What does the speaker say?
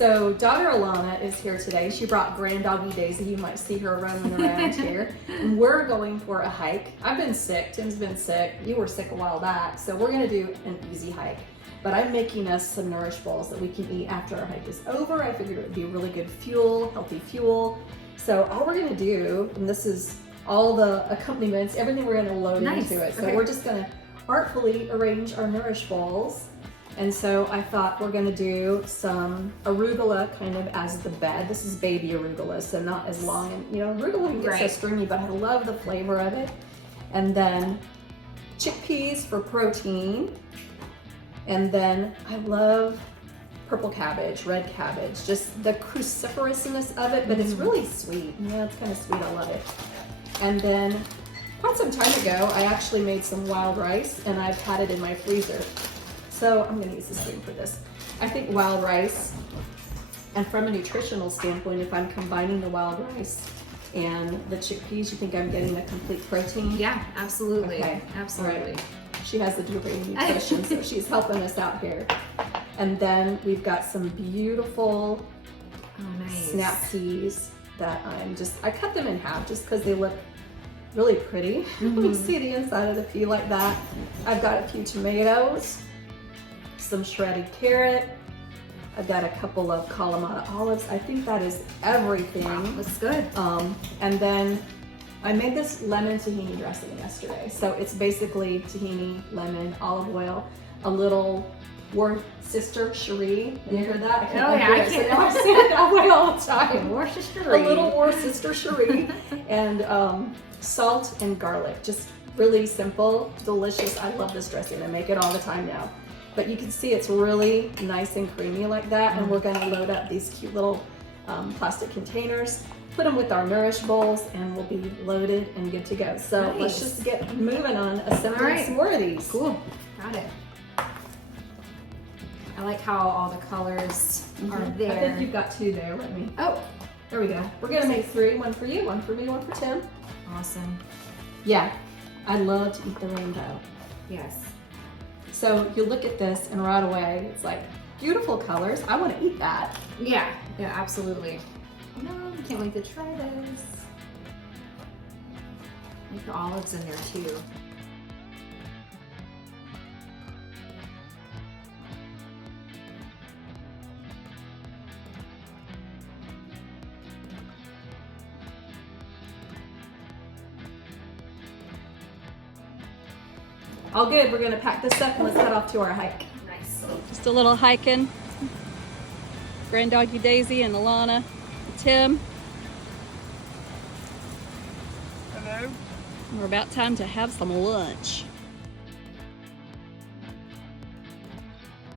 So daughter Alana is here today. She brought grand doggy Daisy. You might see her roaming around here. And we're going for a hike. I've been sick. Tim's been sick. You were sick a while back. So we're gonna do an easy hike. But I'm making us some Nourish balls that we can eat after our hike is over. I figured it would be really good fuel, healthy fuel. So all we're gonna do, and this is all the accompaniments, everything we're gonna load into it. So we're just gonna artfully arrange our Nourish balls. And so I thought we're gonna do some arugula kind of as the bed. This is baby arugula, so not as long. And you know, arugula can get so stringy, but I love the flavor of it. And then chickpeas for protein. And then I love purple cabbage, red cabbage, just the cruciferousness of it, but it's really sweet. Yeah, it's kind of sweet, I love it. And then quite some time ago, I actually made some wild rice and I've had it in my freezer. So I'm gonna use the spoon for this. I think wild rice, and from a nutritional standpoint, if I'm combining the wild rice and the chickpeas, you think I'm getting a complete protein? Yeah, absolutely. Okay. Absolutely. Right. She has a degree in nutrition, so she's helping us out here. And then we've got some beautiful snap peas that I cut them in half just because they look really pretty. You see the inside of the pea like that. I've got a few tomatoes, some shredded carrot. I've got a couple of Kalamata olives. I think that is everything. Wow, that's good. And then I made this lemon tahini dressing yesterday. So it's basically tahini, lemon, olive oil, a little Worcestershire. Have you heard that? I can't so now I say it that way all the time. Worcestershire. A little Worcestershire and salt and garlic. Just really simple, delicious. I love this dressing. I make it all the time now. But you can see it's really nice and creamy like that. And we're gonna load up these cute little plastic containers, put them with our Nourish bowls, and we'll be loaded and good to go. So let's just get moving on assembling some more of these. Cool, got it. I like how all the colors are there. I think you've got two there. There we go. We're gonna make three, one for you, one for me, one for Tim. Awesome. Yeah, I love to eat the rainbow. Yes. So you look at this and right away, it's like beautiful colors. I wanna eat that. Yeah, absolutely. No, I can't wait to try this. I like the olives in there too. All good, we're gonna pack this up and let's head off to our hike. Nice. Just a little hiking. Grand doggy Daisy and Alana, Tim. Hello. We're about time to have some lunch.